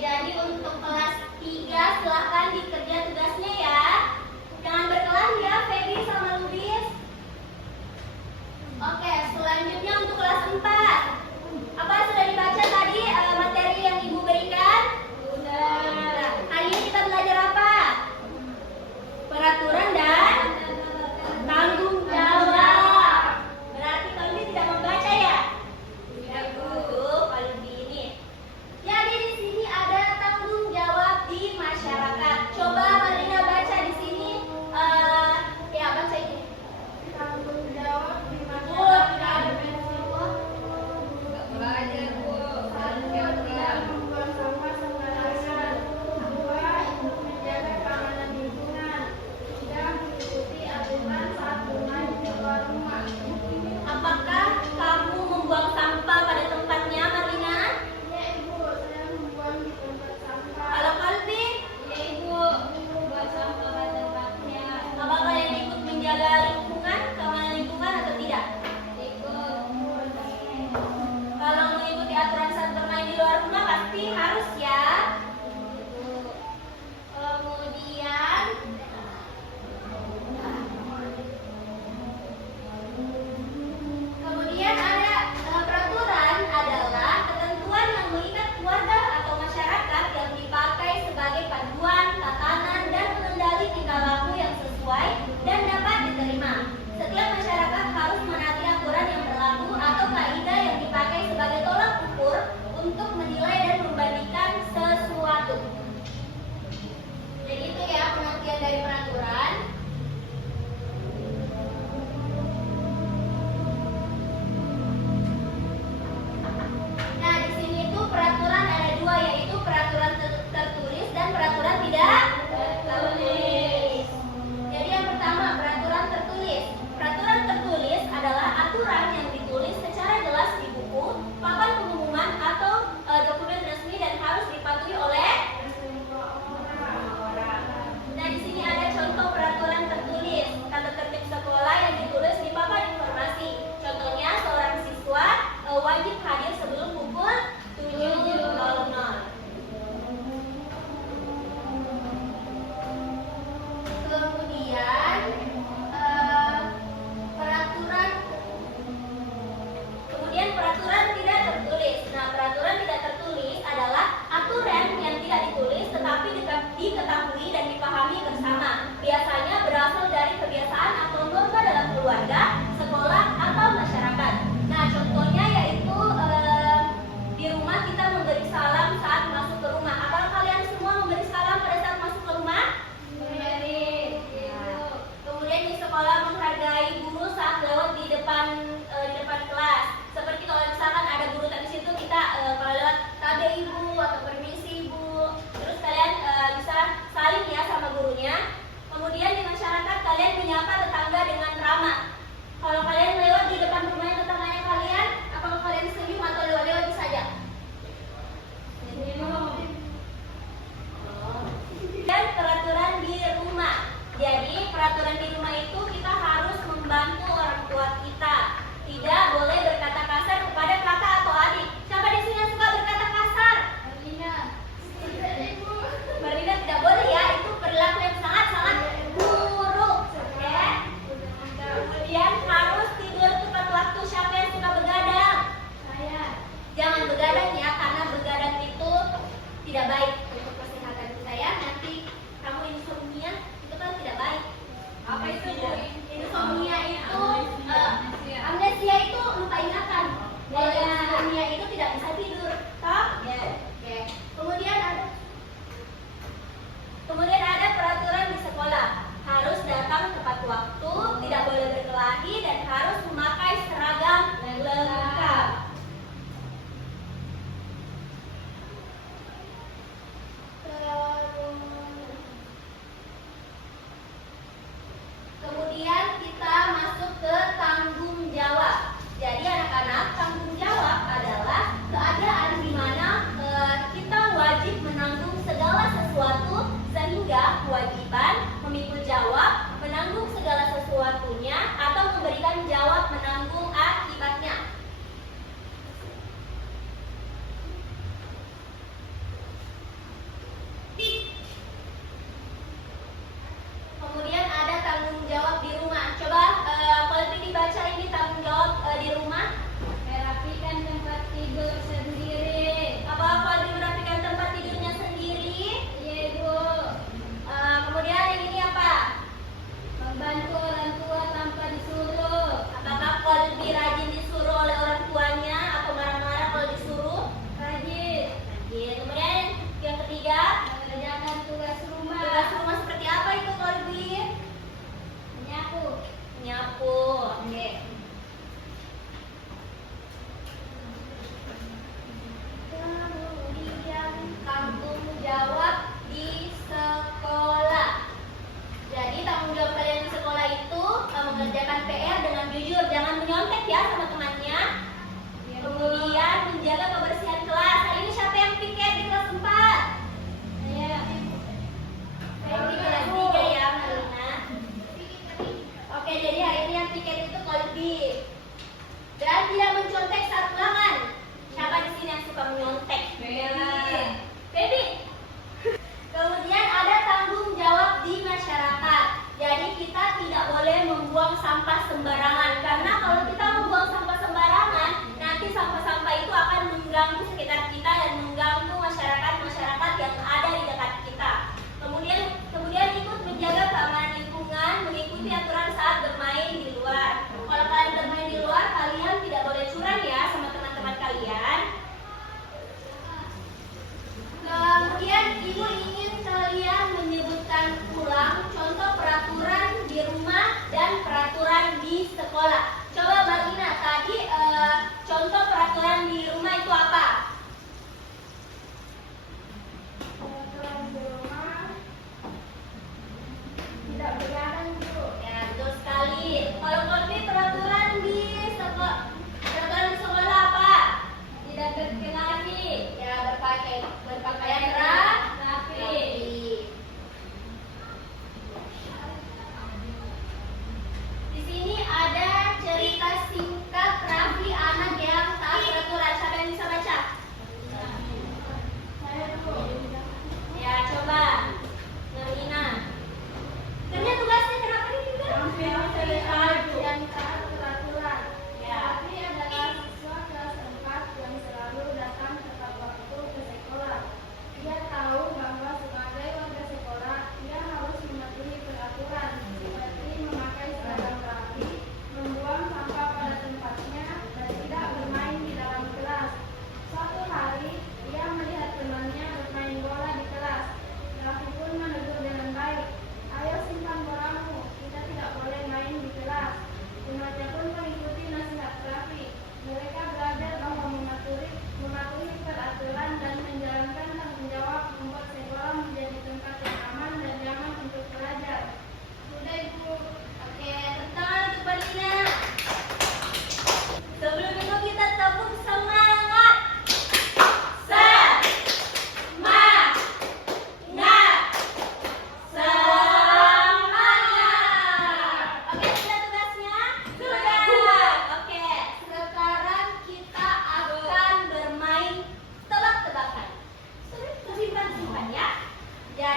jadi untuk kelas 3 silahkan dikerja tugasnya ya. Jangan berkelan ya, Feby sama Lubis. Oke, selanjutnya untuk kelas 4. Apa sudah dibaca tadi materi yang Ibu berikan? Sudah. Hari ini kita belajar apa? Peraturan dan tanggung jawab. Berarti kami tidak membaca ya? Tidak, Bu. Pak Lubi ini. Jadi di sini ada tanggung jawab di masyarakat. Coba Marina baca di sini. Ya, baca ini. Tanggung jawab di Bu, masyarakat. Belajar, Bu. Tidak membuang sampah sembarangan. 2. Ikut menjaga keamanan lingkungan. 3. Mengikuti aturan saat bermain di luar rumah. apakah kamu membuang sampah pada tempatnya, Marina? Ya, Ibu, saya membuang di tempat sampah. Kalau Kalbi, Ya, Ibu. Buat sampah pada tempatnya. apakah kalian ikut menjaga lingkungan, keamanan lingkungan atau tidak? Ikut. Kalau mengikuti aturan saat bermain di luar rumah pasti harus ya. Kemudian ada peraturan adalah ketentuan yang mengikat keluarga atau masyarakat yang dipakai sebagai panduan, tatanan, dan mengendali tingkah laku yang sesuai dan dapat diterima. Setiap masyarakat harus menaati aturan yang berlaku atau kaidah yang dipakai sebagai tolak ukur untuk menilai dan membandingkan sesuatu. Jadi itu ya pengertian dari peraturan. Nah, di sini itu peraturan ada dua, yaitu peraturan tertulis dan peraturan tidak tertulis. Jadi yang pertama peraturan tertulis. Peraturan tertulis adalah aturan yang ditulis secara jelas di buku, papan pengumuman atau dokumen resmi dan harus dipatuhi oleh. Nah, di sini ada contoh peraturan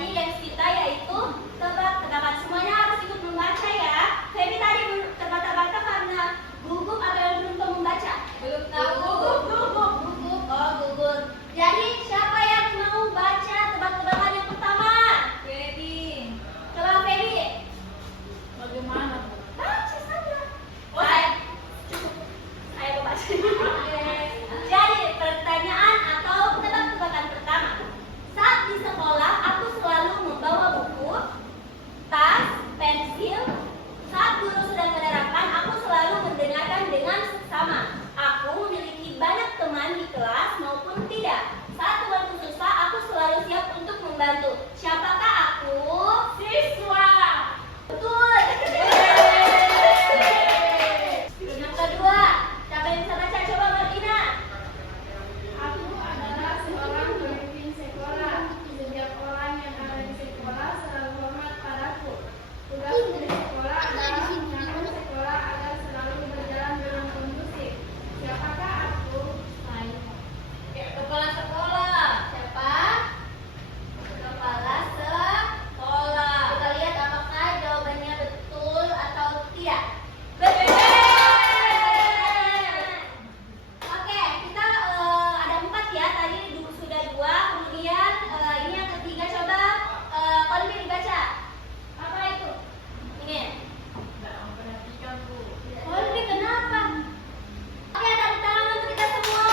Jadi games kita yaitu tebak-tebakan. Semuanya harus ikut membaca ya. Feby tadi tebak-tebakan karena gugup atau yang belum membaca? Belum tahu. Gugup. Oh, gugup. Jadi siapa yang mau baca tebak-tebakan yang pertama? Baby. Coba Feby. Bagaimana? Baca saja. Oh, saya mau baca. Jadi pertanyaan atau tebak-tebakan pertama. Saat di sekolah aku selalu membawa buku, tas, pensil. Saat guru sedang menerangkan, aku selalu mendengarkan dengan seksama. Aku memiliki banyak teman di kelas maupun tidak. Saat temanku susah, aku selalu siap untuk membantu. Siapakah aku? Siswa. Betul. Yang kedua, siapa yang bisa baca? Coba Martina. Aku adalah seorang pemimpin sekolah. Setiap orang yang ada di sekolah selalu hormat padaku. Tugasku di sekolah adalah mengatur sekolah agar selalu berjalan dengan kondusif. Siapakah aku? Kepala sekolah. Siapa? Kepala sekolah. Kita lihat apakah jawabannya betul atau tidak. Betul. Oke, kita ada 4 ya. Tadi sudah 2. Kemudian ini yang ketiga. Coba Kolbi dibaca. Apa itu? Ini. Perhatikan, Bu. Kolbi kenapa? Oke, tepuk tangan untuk kita semua.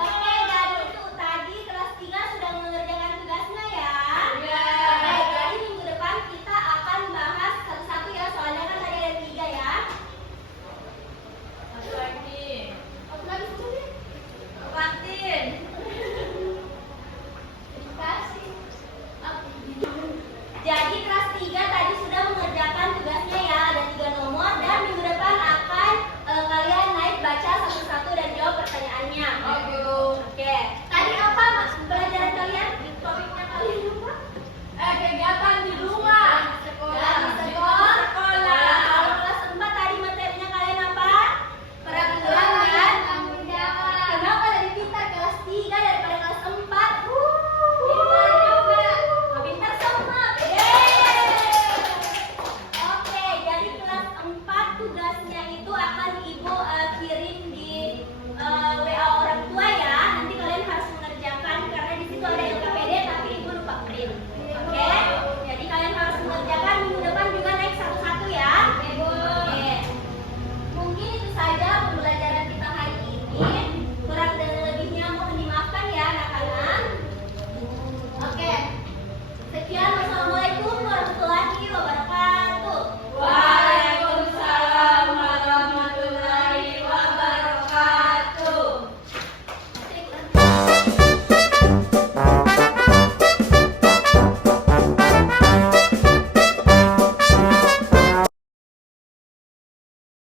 Oke, jadi itu tadi kelas 3 sudah mengerjakan tugasnya ya. Iya. Oke, jadi minggu depan kita akan bahas satu-satu ya, soalnya kan tadi ada 3 ya. Satu lagi. Apa lagi tuh? Kantin. Terima kasih. Jadi kelas 3 tadi sudah mengerjakan tugasnya ya, ada 3 nomor dan minggu depan akan kalian naik baca satu-satu dan jawab pertanyaannya. Oke. Oke. Tadi apa mas pelajaran kalian? Topiknya kalian lupa? Kegiatan di rumah. Ya, di sekolah. Sekolah. Kalau kelas 4 tadi materinya kalian apa? Peraturan kan? Tanggung jawab. Kenapa lebih pintar kelas 3 daripada kelas 4?